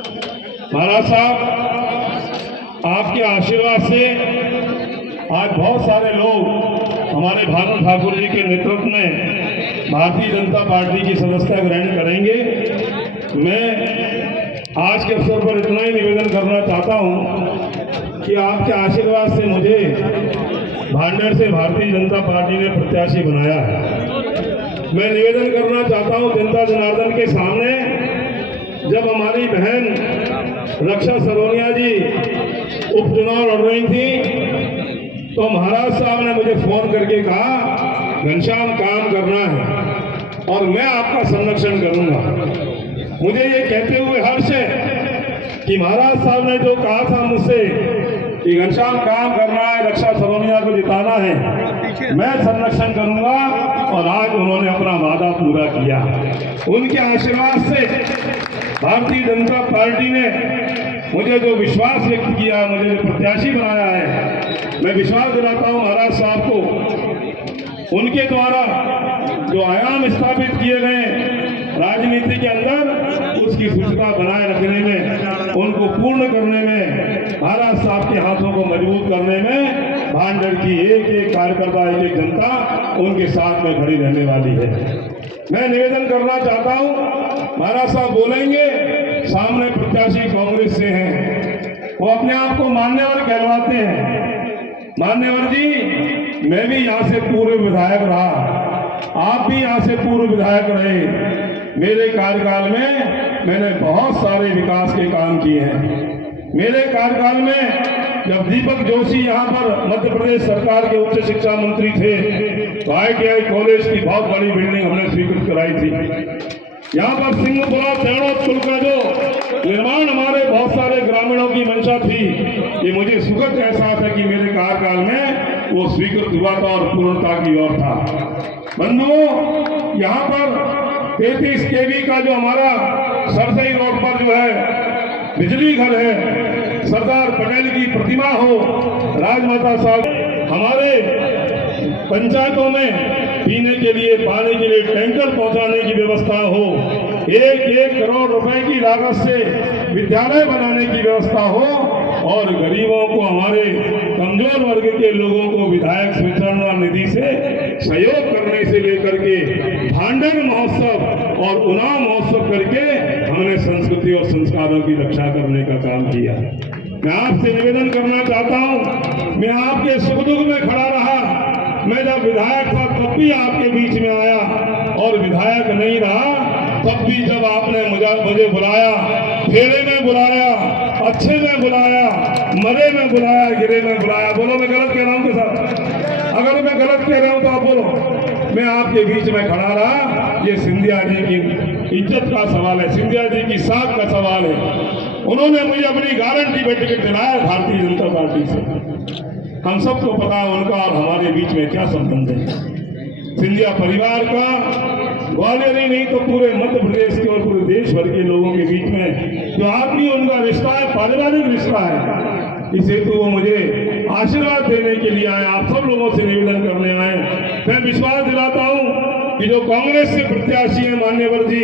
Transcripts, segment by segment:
महाराज साहब, आपके आशीर्वाद से आज बहुत सारे लोग हमारे भानु ठाकुर जी के नेतृत्व में भारतीय जनता पार्टी की सदस्यता ग्रहण करेंगे। मैं आज के अवसर पर इतना ही निवेदन करना चाहता हूं कि आपके आशीर्वाद से मुझे भांडेर से भारतीय जनता पार्टी ने प्रत्याशी बनाया है। मैं निवेदन करना चाहता हूं जनता जनार्दन के सामने, जब हमारी बहन रक्षा सरोनिया जी उपचुनाव लड़ रही थी तो महाराज साहब ने मुझे फोन करके कहा, घनश्याम काम करना है और मैं आपका संरक्षण करूंगा। मुझे ये कहते हुए हर्ष है कि महाराज साहब ने जो कहा था मुझसे कि घनश्याम काम करना है, रक्षा सरोनिया को जिताना है, मैं संरक्षण करूंगा, और आज उन्होंने अपना वादा पूरा किया। उनके आशीर्वाद से भारतीय जनता पार्टी ने मुझे जो विश्वास व्यक्त किया, मुझे जो प्रत्याशी बनाया है, मैं विश्वास दिलाता हूं महाराज साहब को, उनके द्वारा जो आयाम स्थापित किए गए राजनीति के अंदर, उसकी शुचिता बनाए रखने में, उनको पूर्ण करने में, महाराज साहब के हाथों को मजबूत करने में भांडेर की एक एक कार्यकर्ता, एक एक जनता उनके साथ में खड़ी रहने वाली है। मैं निवेदन करना चाहता हूं, महाराज साहब बोलेंगे, सामने प्रत्याशी कांग्रेस से हैं, वो अपने आप को मान्यवर कहलवाते हैं। मान्यवर जी, मैं भी यहाँ से पूर्व विधायक रहा, आप भी यहाँ से पूर्व विधायक रहे। मेरे कार्यकाल में मैंने बहुत सारे विकास के काम किए हैं। मेरे कार्यकाल में जब दीपक जोशी यहाँ पर मध्य प्रदेश सरकार के उच्च शिक्षा मंत्री थे तो ITI कॉलेज की बहुत बड़ी बिल्डिंग हमने स्वीकृत कराई थी। यहाँ पर सिंहपुरा तैणोत पुल का जो निर्माण हमारे बहुत सारे ग्रामीणों की मंशा थी, ये मुझे सुखद एहसास है कि मेरे कार्यकाल में वो स्वीकृत हुआ था और पूर्णता की ओर था। बंधुओं, यहाँ पर 33 kV का जो हमारा सरसई रोड पर जो है बिजली घर है, सरदार पटेल की प्रतिमा हो, राजमाता साहब, हमारे पंचायतों में पीने के लिए, पानी के लिए टैंकर पहुंचाने की व्यवस्था हो, 1-1 करोड़ रुपए की लागत से विद्यालय बनाने की व्यवस्था हो, और गरीबों को, हमारे कमजोर वर्ग के लोगों को विधायक स्वेच्छा निधि से सहयोग करने से लेकर के भांडेर महोत्सव और उन्नाव महोत्सव करके हमने संस्कृति और संस्कारों की रक्षा करने का काम किया। मैं आपसे निवेदन करना चाहता हूं, मैं आपके सुख दुख में खड़ा रहा। मैं जब विधायक था तब भी आपके बीच में आया, और विधायक नहीं रहा तब भी जब आपने मुझे बुलाया, फेरे में बुलाया, अच्छे में बुलाया, मरे में बुलाया, गिरे में बुलाया। बोलो मैं गलत कह रहा हूं के साथ? अगर मैं गलत कह रहा हूं तो आप बोलो। मैं आपके बीच में खड़ा रहा। ये सिंधिया जी की इज्जत का सवाल है, सिंधिया जी की साख का सवाल है। उन्होंने मुझे अपनी गारंटी पे टिकट दिलाया भारतीय जनता पार्टी से। हम सबको पता है उनका और हमारे बीच में क्या संबंध है। सिंधिया परिवार का ग्वालियर ही नहीं तो पूरे मध्य प्रदेश के और पूरे देश भर के लोगों के बीच में जो आदमी उनका रिश्ता है, पारिवारिक रिश्ता है। इस हेतु वो मुझे आशीर्वाद देने के लिए आए, आप सब लोगों से निवेदन करने आए। मैं विश्वास दिलाता हूँ कि जो कांग्रेस से प्रत्याशी है मान्यवर जी,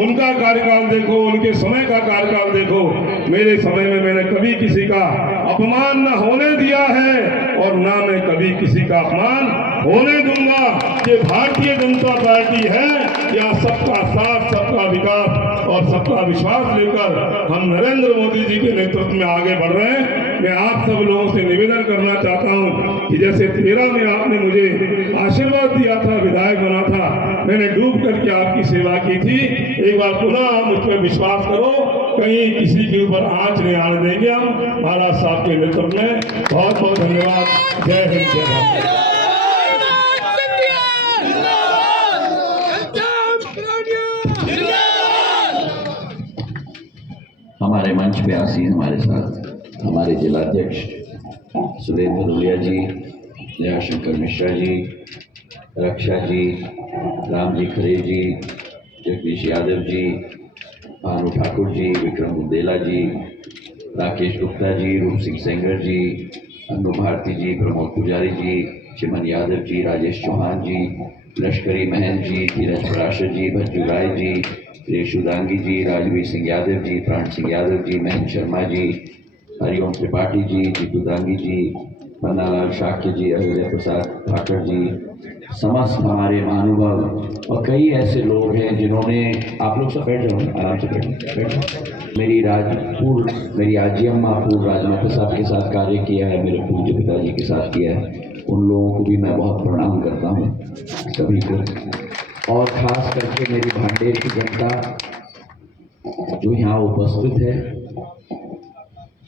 उनका कार्यकाल देखो, उनके समय का कार्यकाल देखो। मेरे समय में मैंने कभी किसी का अपमान न होने दिया है और ना मैं कभी किसी का अपमान होने दूंगा। ये भारतीय जनता पार्टी है, या सबका साथ, सबका विकास और सबका विश्वास लेकर हम नरेंद्र मोदी जी के नेतृत्व में आगे बढ़ रहे हैं। मैं आप सब लोगों से निवेदन करना चाहता हूं कि जैसे 13 में आपने मुझे आशीर्वाद दिया था, विधायक बना था, मैंने डूब करके आपकी सेवा की थी। एक बार पुनः मुझ पर विश्वास करो, कहीं किसी के ऊपर आंच नहीं आने देंगे हम, महाराज साहब के नेतृत्व में। बहुत बहुत धन्यवाद। जय हिंद, जय भारत। हमारे मंच पे आसीन हमारे साथ हमारे जिलाध्यक्ष सुरेंद्र धुलिया जी, दयाशंकर मिश्रा जी, रक्षा जी, राम जी खरे जी, जगदीश यादव जी, भानु ठाकुर जी, विक्रम बुंदेला जी, राकेश गुप्ता जी, रूप सिंह सेंगर जी, अनु भारती जी, प्रमोद पुजारी जी, चिमन यादव जी, राजेश चौहान जी, लश्करी महन जी, धीरज पराशर जी, भज्जू राय जी, श्री शुदांगी जी, राजवीर सिंह यादव जी, प्राण सिंह यादव जी, महेंद्र शर्मा जी, हरिओम त्रिपाठी जी, जीतू दांगी जी, पन्नालाल शाक्य जी, अजय प्रसाद ठाकर जी, समस्त हमारे महानुभाव और कई ऐसे लोग हैं जिन्होंने, आप लोग सब बैठ जाओ, आराम से बैठ। मेरी आजी अम्मा पूर्व राजमाता साहब के साथ कार्य किया है, मेरे पूज्य पिताजी के साथ किया है, उन लोगों को भी मैं बहुत प्रणाम करता हूँ सभी को, और खास करके मेरी भांडेर की जनता जो यहाँ उपस्थित है,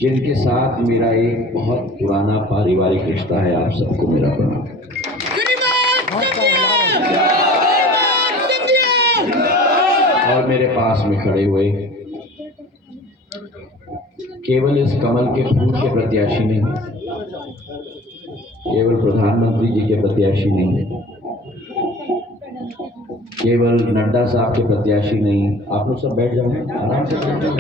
जिनके साथ मेरा एक बहुत पुराना पारिवारिक रिश्ता है, आप सबको मेरा प्रणाम। और मेरे पास में खड़े हुए केवल इस कमल के फूल के प्रत्याशी नहीं, केवल प्रधानमंत्री जी के प्रत्याशी नहीं, केवल नड्डा साहब के प्रत्याशी नहीं, आप लोग सब बैठ जाओ, आराम से बैठ जाओ।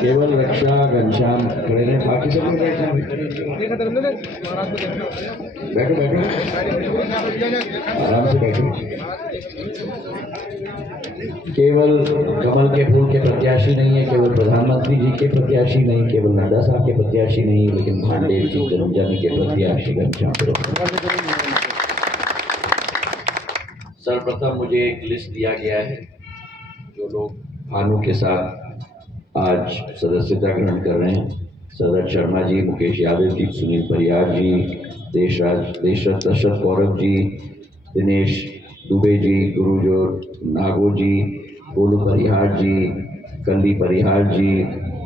केवल रक्षा घनश्याम खड़े रहे, बाकी सब बैठ जाओ, बैठो बैठो, आराम से बैठो। केवल कमल के फूल के प्रत्याशी नहीं है, केवल प्रधानमंत्री जी के प्रत्याशी नहीं, केवल नड्डा साहब के प्रत्याशी नहीं, लेकिन भांडेर जी जन के प्रत्याशी घनश्याम। सर्वप्रथम मुझे एक लिस्ट दिया गया है जो लोग भानु के साथ आज सदस्यता ग्रहण कर रहे हैं। सदर शर्मा जी, मुकेश यादव जी, सुनील परिहार जी, देशरथ दशरथ गौरव जी, दिनेश दुबे जी, गुरुजोर नागो जी, गोलू परिहार जी, कल्ली परिहार जी,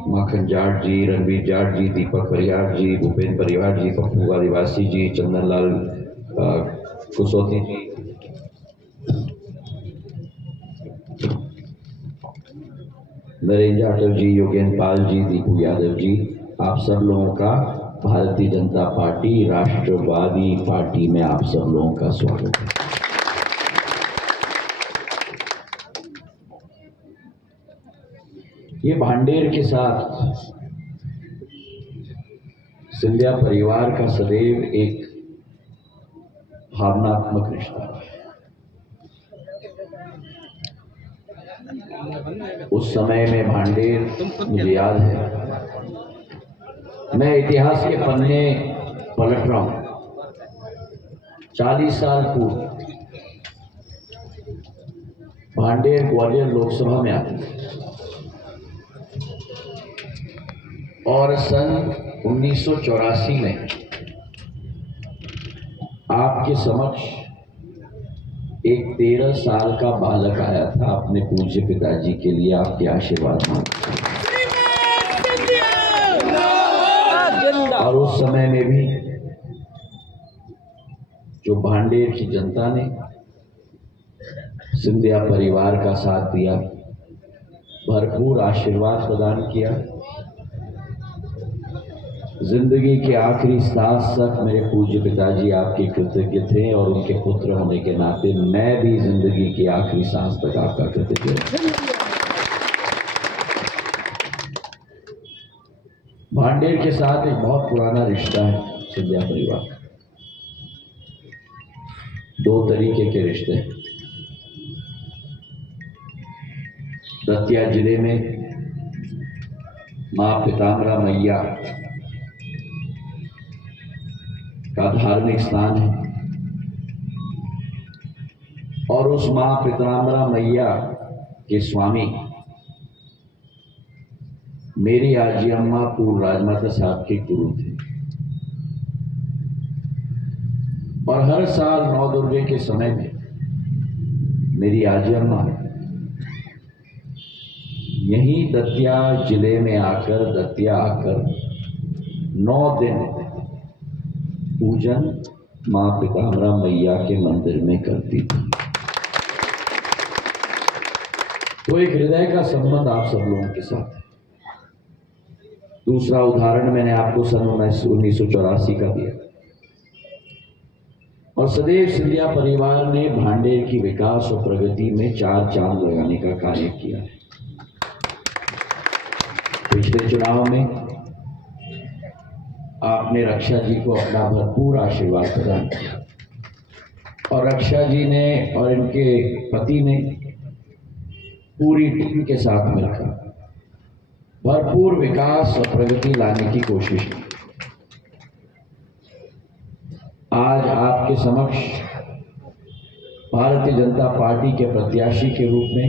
माखन जाट जी, रणवीर जाट जी, दीपक परिहार जी, भूपेन्द्र परिहार जी, पप्पू आदिवासी जी, चंदन लाल कुसौती जी, नरेंद्र जाटव जी, योगेंद्र पाल जी, दीपू यादव जी, आप सब लोगों का भारतीय जनता पार्टी राष्ट्रवादी पार्टी में आप सब लोगों का स्वागत है। ये भांडेर के साथ सिंधिया परिवार का सदैव एक भावनात्मक रिश्ता है। उस समय में भांडेर मुझे याद है, मैं इतिहास के पन्ने पलट रहा हूं, 40 साल पूर्व भांडेर ग्वालियर लोकसभा में आती और सन 1984 में आपके समक्ष एक 13 साल का बालक आया था अपने पूज्य पिताजी के लिए आपके आशीर्वाद मांगने। और उस समय में भी जो भांडेर की जनता ने सिंधिया परिवार का साथ दिया, भरपूर आशीर्वाद प्रदान किया, जिंदगी के आखिरी सांस तक मेरे पूज्य पिताजी आपके कृतज्ञ थे और उनके पुत्र होने के नाते मैं भी जिंदगी के आखिरी सांस तक आपका कृतज्ञ हूं। भांडेर के साथ एक बहुत पुराना रिश्ता है सिंधिया परिवार। 2 तरीके के रिश्ते हैं। दतिया जिले में मां पीताम्बरा मैया का धार्मिक स्थान है और उस मां पीताम्बरा मैया के स्वामी मेरी आजी अम्मा पूर्व राजमाता साहब के गुरु थे और हर साल 9 दुर्गे के समय में मेरी आजी अम्मा यहीं दतिया जिले में आकर 9 दिन पूजन मां पीताम्बरा मैया के मंदिर में करती थी। तो एक हृदय का संबंध आप सब लोगों के साथ है। दूसरा उदाहरण मैंने आपको सन 1984 का दिया और सदैव सिंधिया परिवार ने भांडेर की विकास और प्रगति में 4 चांद लगाने का कार्य किया है। पिछले चुनाव में आपने रक्षा जी को अपना भरपूर आशीर्वाद प्रदान किया और रक्षा जी ने और इनके पति ने पूरी टीम के साथ मिलकर भरपूर विकास और प्रगति लाने की कोशिश की। आज आपके समक्ष भारतीय जनता पार्टी के प्रत्याशी के रूप में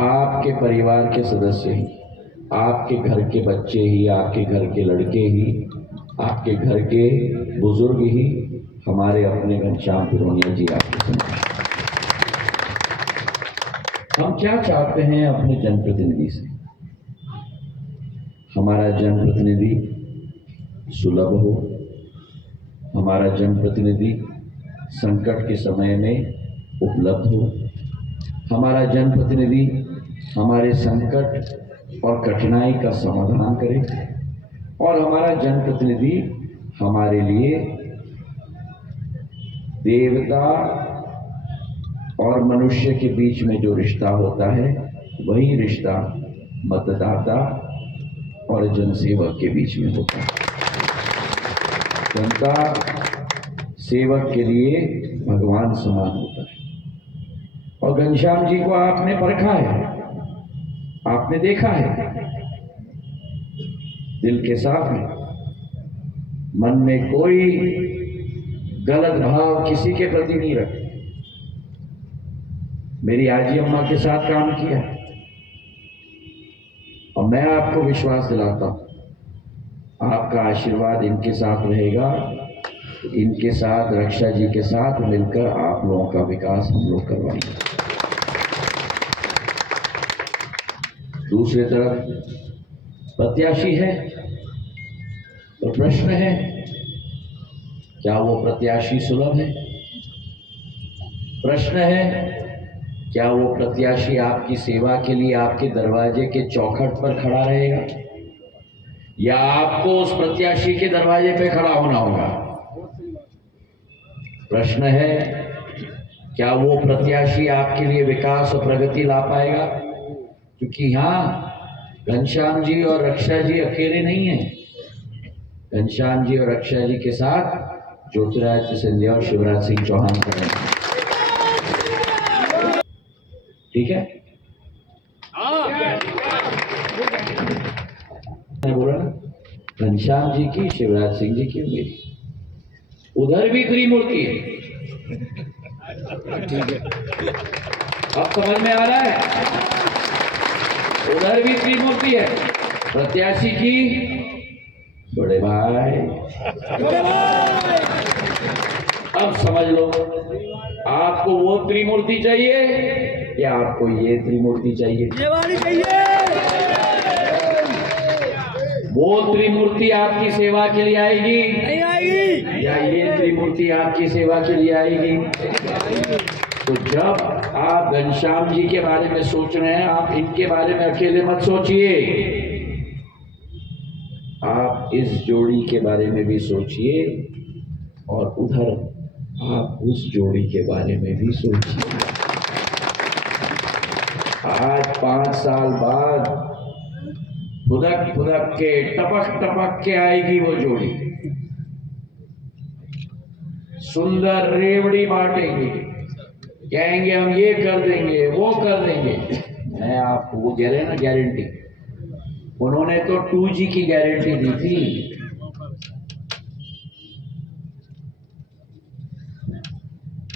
आपके परिवार के सदस्य ही, आपके घर के बच्चे ही, आपके घर के लड़के ही, आपके घर के बुजुर्ग ही हमारे अपने घनश्याम फिरोनिया जी आपके समक्ष। हम क्या चाहते हैं अपने जनप्रतिनिधि से? हमारा जनप्रतिनिधि सुलभ हो, हमारा जनप्रतिनिधि संकट के समय में उपलब्ध हो, हमारा जनप्रतिनिधि हमारे संकट और कठिनाई का समाधान करे और हमारा जनप्रतिनिधि हमारे लिए देवता और मनुष्य के बीच में जो रिश्ता होता है वही रिश्ता मतदाता और जनसेवक के बीच में होता है। जनता सेवक के लिए भगवान समान होता है और घनश्याम जी को आपने परखा है, आपने देखा है, दिल के साफ है, मन में कोई गलत भाव किसी के प्रति नहीं रखते। मेरी आजी अम्मा के साथ काम किया और मैं आपको विश्वास दिलाता हूं आपका आशीर्वाद इनके साथ रहेगा। इनके साथ रक्षा जी के साथ मिलकर आप लोगों का विकास हम लोग करवाएंगे। दूसरी तरफ प्रत्याशी है तो प्रश्न है, क्या वो प्रत्याशी सुलभ है? प्रश्न है, क्या वो प्रत्याशी आपकी सेवा के लिए आपके दरवाजे के चौखट पर खड़ा रहेगा या आपको उस प्रत्याशी के दरवाजे पे खड़ा होना होगा? प्रश्न है, क्या वो प्रत्याशी आपके लिए विकास और प्रगति ला पाएगा? क्योंकि यहाँ घनश्याम जी और रक्षा जी अकेले नहीं हैं। घनश्याम जी और रक्षा जी के साथ ज्योतिरादित्य सिंधिया और शिवराज सिंह चौहान कर रहे हैं। ठीक है, मैं बोला ना, घनश्याम जी की, शिवराज सिंह जी की, मेरी। उधर भी त्रिमूर्ति है। अब समझ में आ रहा है? उधर भी त्रिमूर्ति है। प्रत्याशी की बड़े भाई, अब समझ लो, आपको वो त्रिमूर्ति चाहिए या आपको ये त्रिमूर्ति चाहिए? ये वाली चाहिए। वो त्रिमूर्ति आपकी सेवा के लिए आएगी नहीं आएगी, या ये त्रिमूर्ति आपकी सेवा के लिए आएगी? तो जब आप घनश्याम जी के बारे में सोच रहे हैं, आप इनके बारे में अकेले मत सोचिए, आप इस जोड़ी के बारे में भी सोचिए और उधर आप उस जोड़ी के बारे में भी सोचिए। आज 5 साल बाद फुदक फुदक के, टपक टपक के आएगी वो जोड़ी। सुंदर रेवड़ी बांटेंगे, कहेंगे हम ये कर देंगे, वो कर देंगे। मैं आपको वो कह रहे हैं ना, गारंटी। उन्होंने तो 2G की गारंटी दी थी।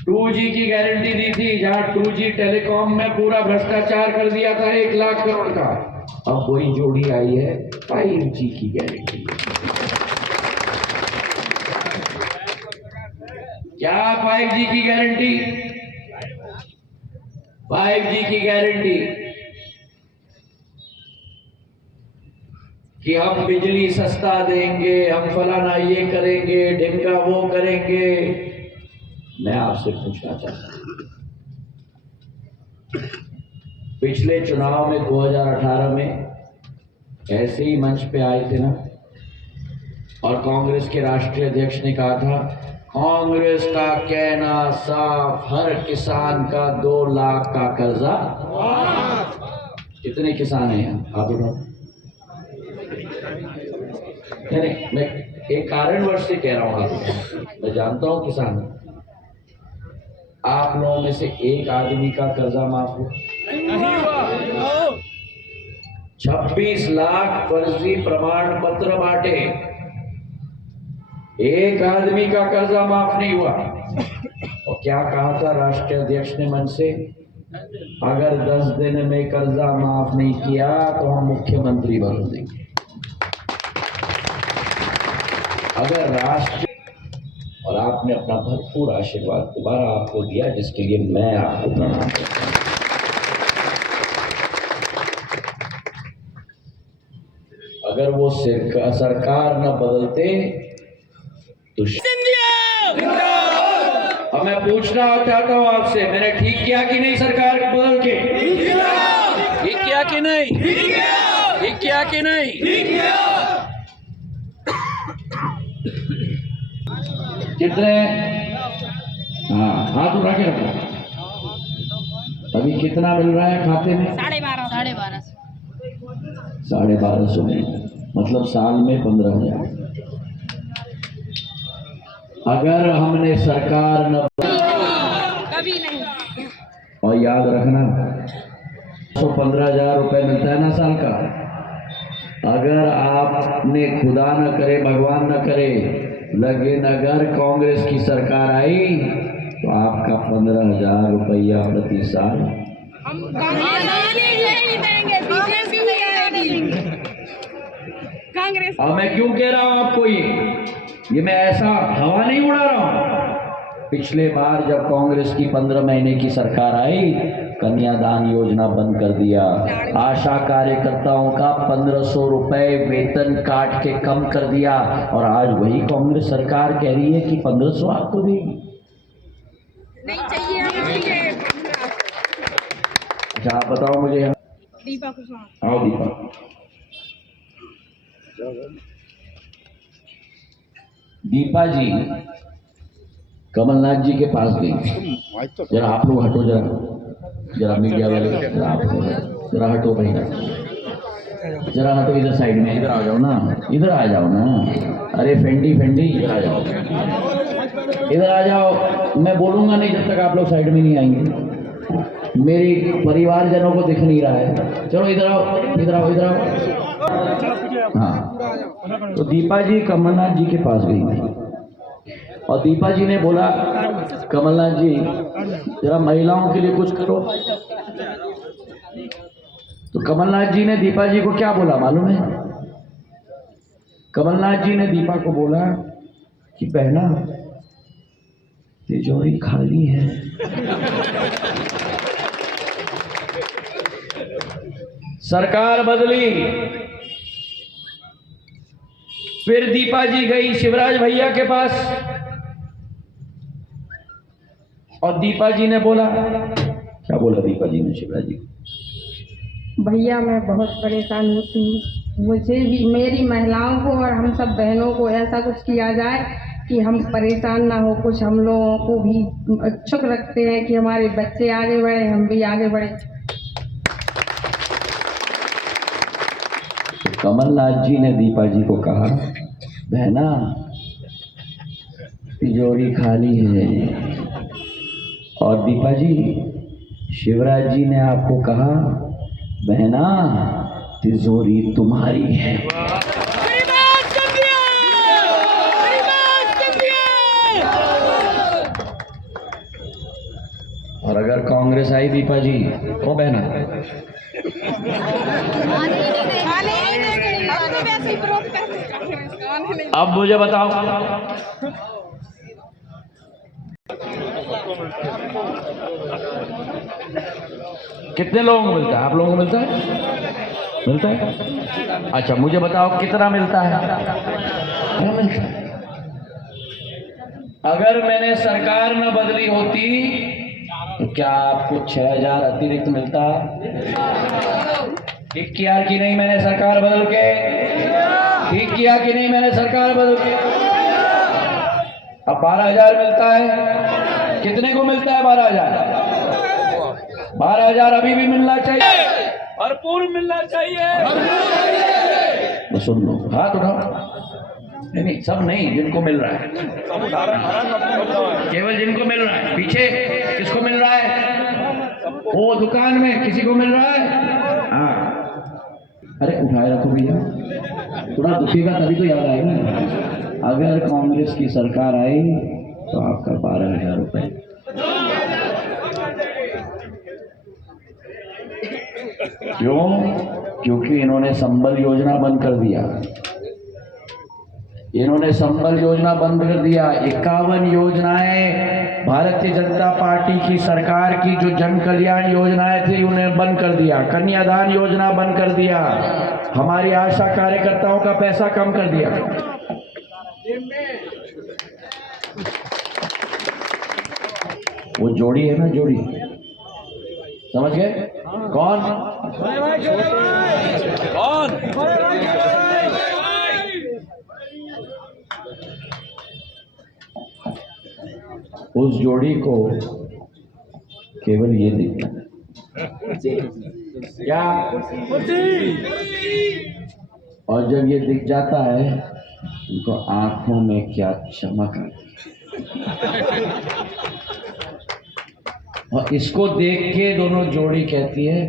2G की गारंटी दी थी, जहां 2G टेलीकॉम में पूरा भ्रष्टाचार कर दिया था 1 लाख करोड़ का। अब वही जोड़ी आई है 5G की गारंटी। क्या 5G की गारंटी? 5G की गारंटी कि हम बिजली सस्ता देंगे, हम फलाना ये करेंगे, ढिमका वो करेंगे। मैं आपसे पूछना चाहता हूं, पिछले चुनाव में 2018 में ऐसे ही मंच पे आए थे ना, और कांग्रेस के राष्ट्रीय अध्यक्ष ने कहा था, कांग्रेस का कहना साफ, हर किसान का 2 लाख का कर्जा। कितने किसान हैं यहाँ? आप बताओ। नहीं, मैं एक कारणवश से कह रहा हूँ आपको, मैं जानता हूँ किसान, आप लोगों में से एक आदमी का कर्जा माफ हो? 26 लाख फर्जी प्रमाण पत्र बांटे, एक आदमी का कर्जा माफ नहीं हुआ। और क्या कहा था राष्ट्रीय अध्यक्ष ने मन से, अगर 10 दिन में कर्जा माफ नहीं किया तो हम मुख्यमंत्री बदल देंगे। अगर राष्ट्र, और आपने अपना भरपूर आशीर्वाद दोबारा आपको दिया, जिसके लिए मैं आपको प्रणाम करता हूं। अगर वो सरकार न बदलते तो अब मैं पूछना चाहता हूं आपसे, मैंने ठीक किया कि नहीं सरकार बदल के? ठीक किया कि नहीं? ठीक किया कि नहीं? कितने? हाँ, हाथ उठा के रखो। अभी कितना मिल रहा है खाते में? 1250। 1250 में, मतलब साल में 15,000। अगर हमने सरकार न, कभी नहीं। और याद रखना 15,000 रुपए मिलता है ना साल का। अगर आपने खुदा न करे, भगवान न करे, लेकिन अगर कांग्रेस की सरकार आई तो आपका 15,000 रुपया प्रति साल हम नहीं देंगे, बीजेपी नहीं आएगी। कांग्रेस। और मैं क्यों कह रहा हूं आपको, ये मैं ऐसा हवा नहीं उड़ा रहा हूं। पिछले बार जब कांग्रेस की 15 महीने की सरकार आई, कन्यादान योजना बंद कर दिया, आशा कार्यकर्ताओं का 1500 रुपए वेतन काट के कम कर दिया, और आज वही कांग्रेस सरकार कह रही है कि 1500 आपको देगी। नहीं चाहिए हमें। अच्छा आप बताओ मुझे। दीपा कुशवाहा। आओ दीपा। दीपा जी कमलनाथ जी के पास गई। जरा आप लोग हटो, जरा मीडिया वाले जरा हटो भाई, जरा हटो इधर साइड में, इधर आ जाओ ना, इधर आ जाओ ना। अरे फेंडी इधर आ जाओ, इधर आ जाओ। मैं बोलूंगा नहीं जब तक आप लोग साइड में नहीं आएंगे। मेरी परिवारजनों को दिख नहीं रहा है। चलो इधर आओ, इधर आओ, इधर आओ। हाँ, तो दीपा जी कमलनाथ जी के पास गई थी, और दीपा जी ने बोला, कमलनाथ जी जरा महिलाओं के लिए कुछ करो। तो कमलनाथ जी ने दीपा जी को क्या बोला मालूम है? कमलनाथ जी ने दीपा को बोला कि बहना तिजोरी खाली है। सरकार बदली, फिर दीपा जी गई शिवराज भैया के पास, और दीपा जी ने बोला, क्या बोला दीपा जी ने शिवराज जी? भैया मैं बहुत परेशान होती हूँ, मुझे भी, मेरी महिलाओं को और हम सब बहनों को ऐसा कुछ किया जाए कि हम परेशान ना हो। कुछ हम लोगों को भी इच्छुक रखते हैं कि हमारे बच्चे आगे बढ़े, हम भी आगे बढ़े। कमलनाथ जी ने दीपा जी को कहा, बहना तिजोरी खाली है। और दीपा जी, शिवराज जी ने आपको कहा, बहना तिजोरी तुम्हारी है। और अगर कांग्रेस आई दीपा जी, ओ बहना, अब मुझे बताओ, कितने लोगों को मिलता है? आप लोगों को मिलता है? मिलता है? अच्छा मुझे बताओ कितना मिलता है? क्या मिलता है? अगर मैंने सरकार न बदली होती तो क्या आपको 6,000 अतिरिक्त मिलता? ठीक किया कि नहीं मैंने सरकार बदल के? ठीक किया कि नहीं मैंने सरकार बदल के? अब 12,000 मिलता है। कितने को मिलता है 12,000? 12,000 अभी भी मिलना चाहिए, भरपूर मिलना चाहिए। तो सुन लो, हाथ उठाओ। नहीं, सब नहीं, जिनको मिल रहा है, केवल जिनको मिल रहा है। पीछे किसको मिल रहा है? वो दुकान में किसी को मिल रहा है? हाँ, अरे उठाए रखो भैया, थोड़ा दुखेगा तभी तो याद आएगा। अगर कांग्रेस की सरकार आई तो आपका 12,000 रुपए। क्यों? क्योंकि इन्होंने संबल योजना बंद कर दिया। इन्होंने संबल योजना बंद कर दिया। 51 योजनाएं भारतीय जनता पार्टी की सरकार की जो जन कल्याण योजनाएं थी उन्हें बंद कर दिया। कन्यादान योजना बंद कर दिया। हमारी आशा कार्यकर्ताओं का पैसा कम कर दिया। वो जोड़ी है ना, जोड़ी, समझ गए? कौन? उस जोड़ी को केवल ये दिखता है क्या? और जब ये दिख जाता है उनको आंखों में क्या चमक आती है। और इसको देख के दोनों जोड़ी कहती है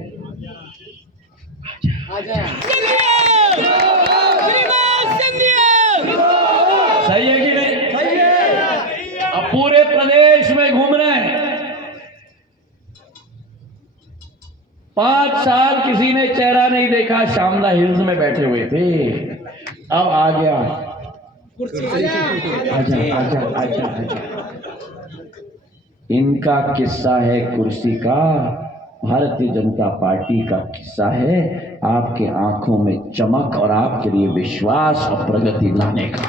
सही है कि नहीं? अब पूरे प्रदेश में घूम रहे हैं। 5 साल किसी ने चेहरा नहीं देखा, शामला हिल्स में बैठे हुए थे, अब आ गया। आजा आजा आजा आजा। इनका किस्सा है कुर्सी का, भारतीय जनता पार्टी का किस्सा है आपके आंखों में चमक और आपके लिए विश्वास और प्रगति लाने का।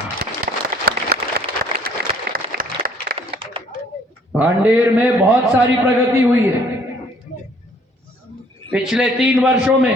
भांडेर में बहुत सारी प्रगति हुई है पिछले 3 वर्षों में।